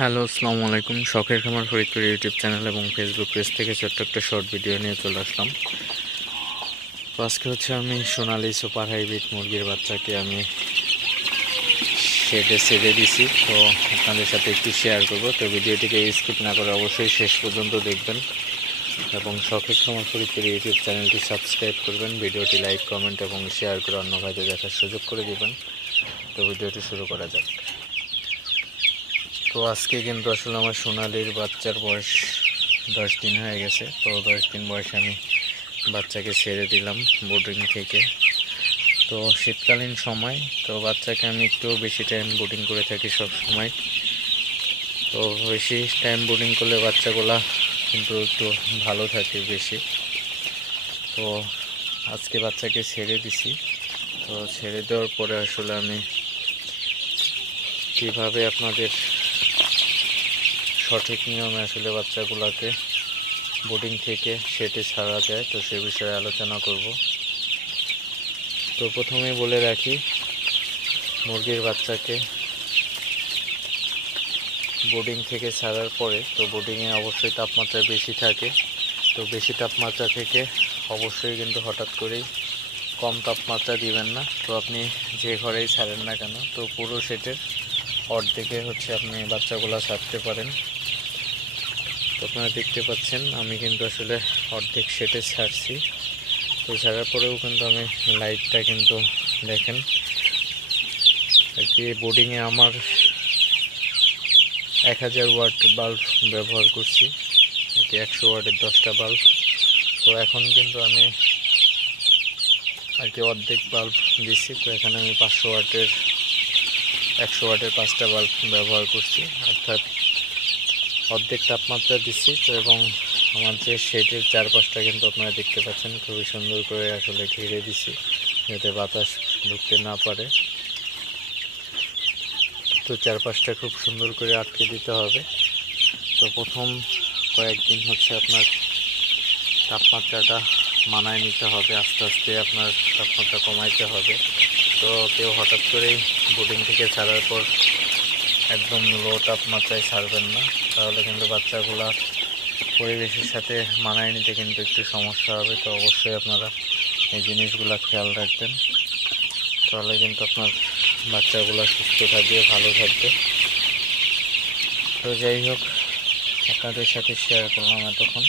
Hello, আসসালামু আলাইকুম। শখের খামার ফরিদপুর ইউটিউব চ্যানেল এবং ফেসবুক পেজ থেকে ছোট্ট একটা শর্ট ভিডিও নিয়ে চলে আসলাম। তো আজকে আমি সোনালি সুপার হাইব্রিড মুরগির বাচ্চাকে আমি শেডে ছেড়ে দিছি। তো আপনাদের সাথে একটু শেয়ার করব। তো ভিডিওটিকে স্কিপ না করে অবশ্যই শেষ পর্যন্ত দেখবেন এবং শখের খামার ফরিদপুর ইউটিউব চ্যানেলটি সাবস্ক্রাইব করবেন। ভিডিওটি লাইক, কমেন্ট এবং শেয়ার করে অন্য ভাইদের দেখার সুযোগ করে দেবেন। তো ভিডিওটি শুরু করা যাক। তো আজকে কিন্তু আসলে আমার সোনালির বাচ্চার বয়স 10 দিন হয়ে গেছে। তো 10 দিন বয়সে আমি বাচ্চাকে ছেড়ে দিলাম বোর্ডিং থেকে। তো শীতকালীন সময়, তো বাচ্চাকে আমি একটু বেশি টাইম বোর্ডিং করে থাকি সব সময়। তো বেশি টাইম বোর্ডিং করলে বাচ্চাগুলা কিন্তু একটু ভালো থাকে বেশি। তো আজকে বাচ্চাকে ছেড়ে দিছি। তো ছেড়ে দেওয়ার পরে আসলে আমি কীভাবে আপনাদের সঠিক নিয়মে আসলে বাচ্চাগুলোকে বোর্ডিং থেকে শেডে ছাড়া যায়, তো সে বিষয়ে আলোচনা করব। তো প্রথমেই বলে রাখি, মুরগির বাচ্চাকে বোর্ডিং থেকে ছাড়ার পরে তো বোর্ডিংয়ে অবশ্যই তাপমাত্রা বেশি থাকে। তো বেশি তাপমাত্রা থেকে অবশ্যই কিন্তু হঠাৎ করেই কম তাপমাত্রা দিবেন না। তো আপনি যে ঘরেই ছাড়েন না কেন, তো পুরো শেডের অর্ধেকে আপনি বাচ্চাগুলো ছাড়তে পারেন। তো আপনারা দেখতে পাচ্ছেন আমি কিন্তু আসলে অর্ধেক শেডে ছাড়ছি। তো ছাড়ার পরেও কিন্তু আমি লাইটটা কিন্তু দেখেন আর কি, বোর্ডিংয়ে আমার 1000 ওয়াট বাল্ব ব্যবহার করছি, 100 ওয়াটের 10টা বাল্ব। তো এখন কিন্তু আমি আর কি অর্ধেক বাল্ব দিচ্ছি। তো এখানে আমি 500 ওয়াটের 100 ওয়াটের 5টা বাল্ব ব্যবহার করছি, অর্থাৎ অর্ধেক তাপমাত্রা দিচ্ছি। তো এবং আমার যে শেডের চারপাশটা কিন্তু আপনারা দেখতে পাচ্ছেন খুবই সুন্দর করে আসলে ঘিরে দিছি, যাতে বাতাস ঢুকতে না পারে। তো চারপাশটা খুব সুন্দর করে আটকে দিতে হবে। তো প্রথম কয়েকদিন আপনার তাপমাত্রাটা মানায় নিতে হবে, আস্তে আস্তে আপনার তাপমাত্রা কমাইতে হবে। তো কেউ হঠাৎ করেই বোর্ডিং থেকে ছাড়ার পর একদম লো তাপমাত্রায় ছাড়বেন না, তাহলে কিন্তু বাচ্চাগুলা পরিবেশের সাথে মানায় নিতে কিন্তু একটু সমস্যা হবে। তো অবশ্যই আপনারা এই জিনিসগুলো খেয়াল রাখবেন, তাহলে কিন্তু আপনার বাচ্চাগুলো সুস্থ থাকবে, ভালো থাকবে। তো যাই হোক, আপনাদের সাথে শেয়ার করলাম এতক্ষণ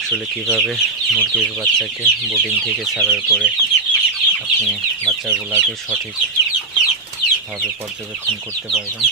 আসলে কীভাবে মুরগির বাচ্চাকে বোর্ডিং থেকে ছাড়ার পরে আপনি বাচ্চাগুলোকে সঠিকভাবে পর্যবেক্ষণ করতে পারবেন।